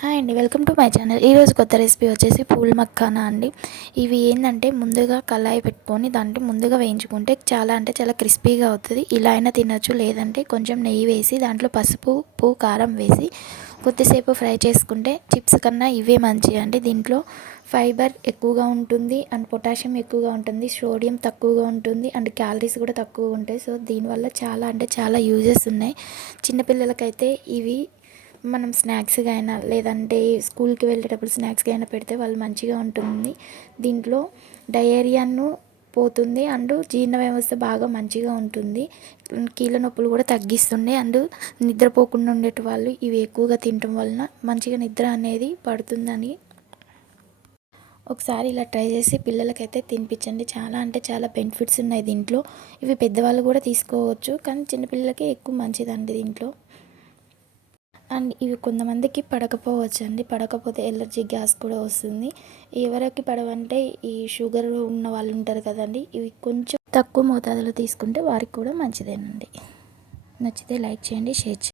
Hi అండి, welcome to my channel. ఈరోజు కొత్త రెసిపీ వచ్చేసి పూల్ మఖానా అండి. ఇవి ఏంటంటే ముందుగా కళాయి పెట్టుకొని దాంట్లో ముందుగా వేయించుకుంటే చాలా అంటే చాలా క్రిస్పీగా అవుతుంది. ఇలా అయినా తినచ్చు, లేదంటే కొంచెం నెయ్యి వేసి దాంట్లో పసుపు, ఉప్పు, కారం వేసి కొద్దిసేపు ఫ్రై చేసుకుంటే చిప్స్ కన్నా ఇవే మంచివి అండి. దీంట్లో ఫైబర్ ఎక్కువగా ఉంటుంది అండ్ పొటాషియం ఎక్కువగా ఉంటుంది, సోడియం తక్కువగా ఉంటుంది అండ్ క్యాలరీస్ కూడా తక్కువ ఉంటాయి. సో దీనివల్ల చాలా అంటే చాలా యూజెస్ ఉన్నాయి. చిన్నపిల్లలకైతే ఇవి మనం స్నాక్స్గా అయినా లేదంటే స్కూల్కి వెళ్ళేటప్పుడు స్నాక్స్గా అయినా పెడితే వాళ్ళు మంచిగా ఉంటుంది. దీంట్లో డయేరియాను పోతుంది అండ్ జీర్ణ వ్యవస్థ బాగా మంచిగా ఉంటుంది. కీళ్ళ నొప్పులు కూడా తగ్గిస్తుంది అండ్ నిద్రపోకుండా ఉండేటి వాళ్ళు ఇవి ఎక్కువగా తినటం వలన మంచిగా నిద్ర అనేది పడుతుందని ఒకసారి ఇలా ట్రై చేసి పిల్లలకైతే తినిపించండి. చాలా అంటే చాలా బెనిఫిట్స్ ఉన్నాయి దీంట్లో. ఇవి పెద్దవాళ్ళు కూడా తీసుకోవచ్చు, కానీ చిన్నపిల్లలకే ఎక్కువ మంచిదండి దీంట్లో. అండ్ ఇవి కొంతమందికి పడకపోవచ్చు అండి, పడకపోతే ఎలర్జీ గ్యాస్ కూడా వస్తుంది. ఎవరికి పడవంటే ఈ షుగర్ ఉన్న వాళ్ళు ఉంటారు కదండి, ఇవి కొంచెం తక్కువ మోతాదులో తీసుకుంటే వారికి కూడా మంచిదేనండి. నచ్చితే లైక్ చేయండి, షేర్ చేయండి.